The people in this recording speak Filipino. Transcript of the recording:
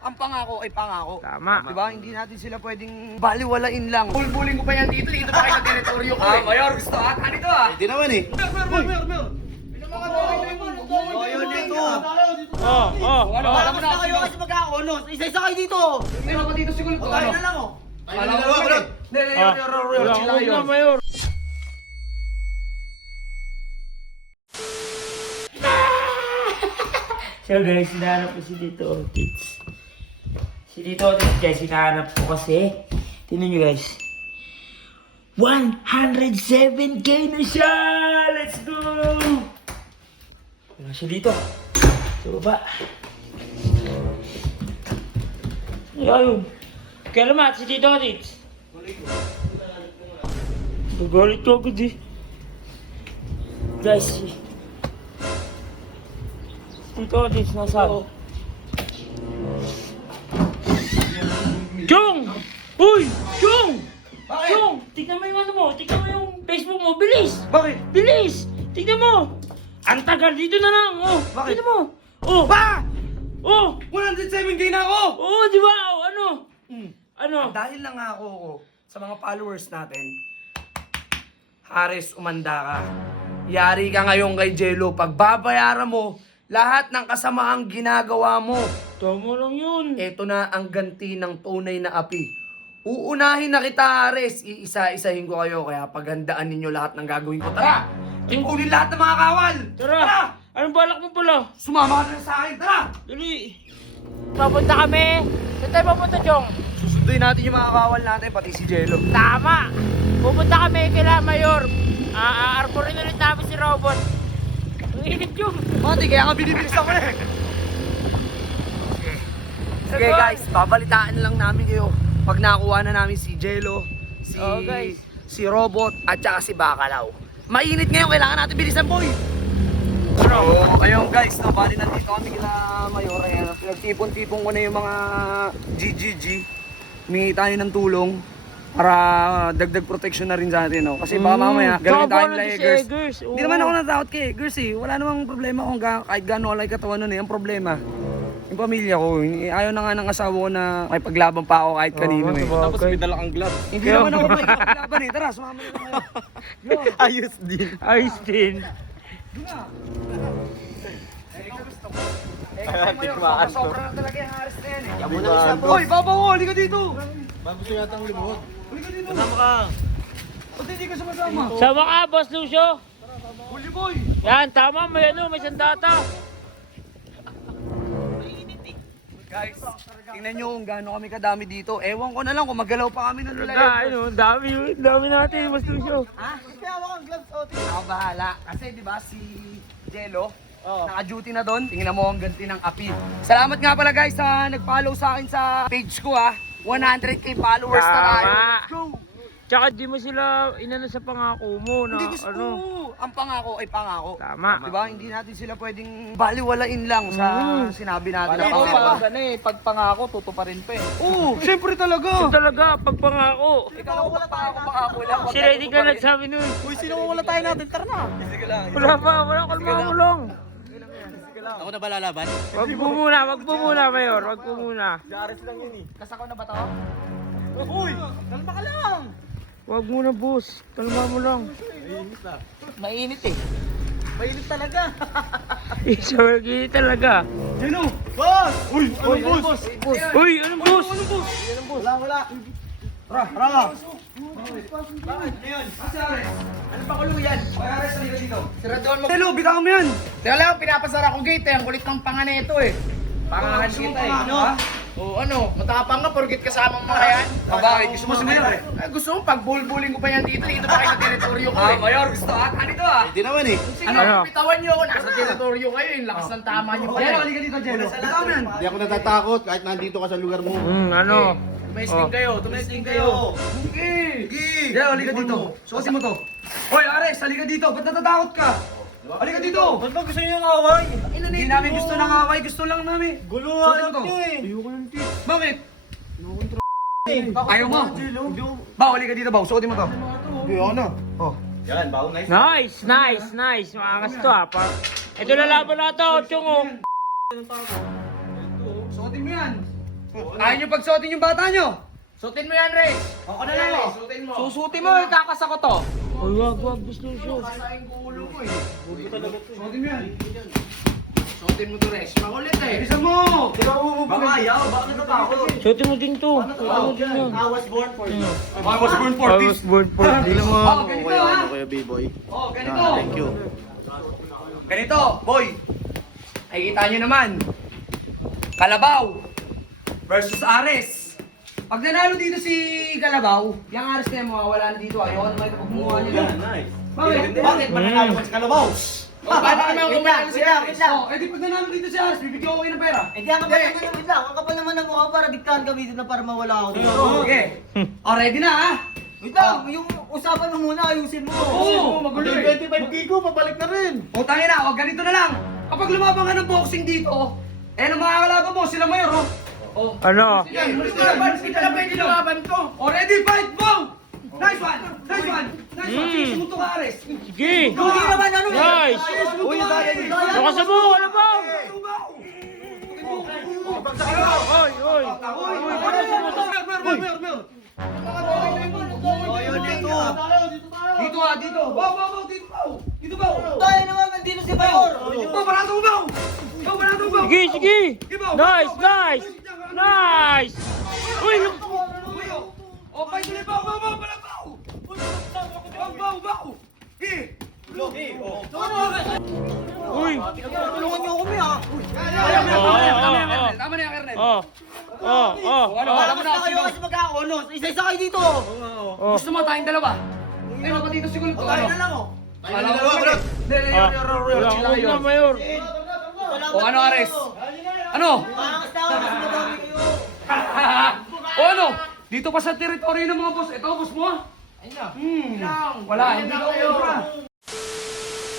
ang pangako ay pangako. Tama. Diba? Hindi natin sila pwedeng baliwalain lang. Bulbuling ko pa yan dito. Dito pa kayo sa teritoryo ko Ah. Mayor, gusto ka? Ganito ah. Hindi naman eh. Oh, yun dito. Oh, oh, Ano, oh. alam mo na kayo kasi magkakaano. Isa-isa kayo dito. Meron ka dito siguro. Tayo na lang oh. Mo na bro. Hindi, hindi, Ah. sila huwag yun. na, Mayor. Guys, hinahanap ko si Dito Ortiz. Si Dito guys, hinahanap ko kasi. Tingnan nyo guys. 107k na siya! Let's go! Wala siya dito. Sa baba. Ayun. Kaya naman, si Dito Ortiz. Gagalit ko agad eh. Guys. Dito Ortiz, nasaan? Chong! Uy! Chong! Chong! Tignan mo yung ano mo, tignan mo yung Facebook mo, bilis! Bakit? Bilis! Tignan mo! Ang tagal dito na lang, oh! Bakit? Tignan mo! Oh! Ba! Oh! 107k na ako! Oh, di ba? Oh, ano? Ano? Dahil lang ako ko sa mga followers natin, Haris, umanda ka. Yari ka ngayon kay Jello. Pagbabayaran mo lahat ng kasamaang ginagawa mo. Tama lang yun. Ito na ang ganti ng tunay na api. Uunahin na kita, Ares. Iisa-isahin ko kayo, kaya paghandaan ninyo lahat ng gagawin ko. Tara! Tipunin lahat ng mga kawal! Tara! Anong balak mo pala? Sumama ka na sa akin, tara! Dali! Papunta kami! Saan tayo papunta, Chong? Susunduin natin yung mga kawal natin, pati si Jello. Tama! Pupunta kami kila Mayor. Ah, aarborin ulit namin si Robot. Ang init yung. Mati, kaya nga binibilis ako eh. Sige guys, babalitaan lang namin kayo pag nakuha na namin si Jello, si Oo, guys. si Robot at saka si Bacalaw. Mainit ngayon, kailangan natin bilisan boy. So, ayun guys, no, bali nandito kami kila Mayor. Ayan, pinagtipon-tipon ko na yung mga GGG. Humingi tayo ng tulong para dagdag protection na rin sa atin. No? Kasi baka Mm, mamaya, tsaka gawin tayo baka nila nandun si Eggers. Eggers, Hindi naman ako natakot kay Eggers eh. Wala namang problema kung ga- kahit gano'n wala yung katawan nun eh. Ang problema, yung pamilya ko, eh, ayaw na nga ng asawa ko na may paglaban pa ako kahit kanino eh. Tapos may dala kang glove. Hindi naman ako may paglaban eh. Tara, sumama na kayo. Ayos din. Ayos din. Eh, kasi to. sobra na talaga yung haris na yan eh. Yabo na isa, Hoy, babaw ko, halika dito. Bago siya yata ang limuhod. Kasama ka. Ba't hindi ka sumasama? Sama ka, Boss Lucio. Huli boy. Yan, tama. May ano, may sandata. Guys, tingnan nyo kung gaano kami kadami dito. Ewan ko na lang kung magalaw pa kami ng lulay. Ano, ang dami Dami natin, Boss Lucio. Ha? Kaya ako ang gloves out. Ako bahala. Kasi di ba si Jello, naka-duty na doon. Tingnan mo ang ganti ng api. Salamat nga pala guys sa nag-follow sa akin sa page ko ha. 100k followers na tayo. Tama. Let's go! Tsaka di mo sila inano sa pangako mo na Hindi gusto ano. Ang pangako ay pangako. Tama. Di ba? Hindi natin sila pwedeng baliwalain lang sa sinabi natin na Pangako pangako. pa. eh, pag pangako, tutuparin pa eh. Oo, syempre talaga. Ito talaga, pag pangako. Ikaw wala pangako, pangako lang. Si Ready ka nagsabi nun. Uy, sino wala tayo natin? Tara na. Wala pa, wala kalma mo lang. Ako na ba lalaban? Wag po muna, wag po muna, Mayor. Wag po muna. Kasako na ba to? Uy, lang. Wag muna, boss. Kalma mo lang. Mainit eh. Mainit talaga. Isa gini talaga. Sino? Boss! Uy, anong boss? Uy, anong boss? Wala, wala. Tara, tara. Ano pa kulo yan? Siraduan mo. Hello, bitaw mo yan. Teka lang, pinapasara ko gate eh. Ang kulit ng panga nito eh. Pangahan mo kita eh. pangano? Ha? Oo, ano? Matapang ka, porgit kasama mo mga yan. Ah, bakit? Gusto mo si Mayor eh? Ay, gusto mo, pag bulbuling ko pa yan dito, dito pa kayo sa teritoryo ko Ah, eh. Mayor, gusto ka? Ganito ah. Hindi naman eh. Sige, Ano? pitawan niyo ako. Nasa teritoryo kayo. Yung lakas ng tama niyo pa Jello, yan. halika dito, Jello. Bitaw yan. Hindi ako natatakot kahit nandito ka sa lugar mo. Hmm, ano? Tumesting Oh. kayo, tumesting kayo. Sige. Jello, halika dito. Suotin mo to. Hoy, Ares, halika dito. Ba't natatakot ka? Halika dito. Ba't ba gusto niyo ng away? Hindi namin gusto ng away. Gusto lang namin. Gulo Suotin mo to. eh. Bakit? Ayaw mo? Ba, halika dito, ba? Suotin mo to. Hindi ako na. Oh. Yan, bago nice. Nice, nice, nice. Makangas to ha. Pa. Ito lalaban na to, Chong oh. Suotin mo yan. Ayaw nyo pagsuotin yung bata nyo. Sutin mo yan, Ray. Ako na lang, oh. Susuti mo, eh, kakasa ko to. Ay, wag, wag, gusto show. Kasain ko ulo mo eh. Sutin mo yan. Mo to, Res. Makulit eh. Bilisan mo! Baka ayaw, baka natatakot. Shootin mo din to. Shootin mo. I was born for you. I was born for I this. was born for Hindi this. mo Oh, ako ano, kuya B-boy. Oh, ganito. Ah, thank you. Ganito, boy. Nakikita nyo naman. Kalabaw versus Ares. Pag nanalo dito si Kalabaw, yung Ares na yan mawawala na dito. Ayaw naman ito pagmumuha nila. nice. Bakit? Bakit? Mananalo ka sa kalabaw? O, paano naman kung Wait lang, manalo si lang. O, eh di pag nanalo dito si Ares, bibigyan ko kayo ng pera. Eh di ang kapal naman wait lang. Ang kapal naman ng mukha para diktahan kami dito na para mawala ako dito. Okay. O, ready na ha? Wait lang, yung usapan mo muna, ayusin mo. Oo, magulo eh. 25 gigo, pabalik na rin. O, tangin na. O, ganito na lang. Kapag lumaban ka ng boxing dito, eh, nung mga kalaban mo, sila mayor, oh. O, Ano? Pwede lumaban to. O, ready, fight, go! Nice one! Nice one! Nice one! Mm. Sige, sumunto ka, Ares. Sige. Hindi naman ano eh. Nice. Uy, dali. Nakasabog, ano ba? Oy, oy. Dito ah, dito. Wow, wow, wow, dito ba? Dito ba? Tayo naman, nandito si Mayor. Ikaw, barato mo ba? Ikaw, barato mo ba? Sige, sige. Nice, nice. Nice. Uy, Uy, oh. Oh, fight ulit, baw, baw, baw, baw, baw. Baw, baw, baw. Eh. uy. Tulungan niyo kami ah. Na yan, tama na yan, Kernel. Tama na yan, Kernel. Oh. Oh, oh, Ano, oh. alam mo na, Basta kayo kasi magkakaonos. Isa-isa kayo dito. Oh. Gusto mo tayong dalawa? Eh, ano ba dito siguro? Tayo na lang oh. Alam mo, Hindi, hindi, Ah. yor, yor, yor, yor, Wala sila akong na, yun. Mayor. O, ano? Pangas na ako kasi madami kayo. o ano? Dito pa sa teritoryo ng mga boss. Ito, boss mo ah. Hmm. Wala, hindi ka ubra.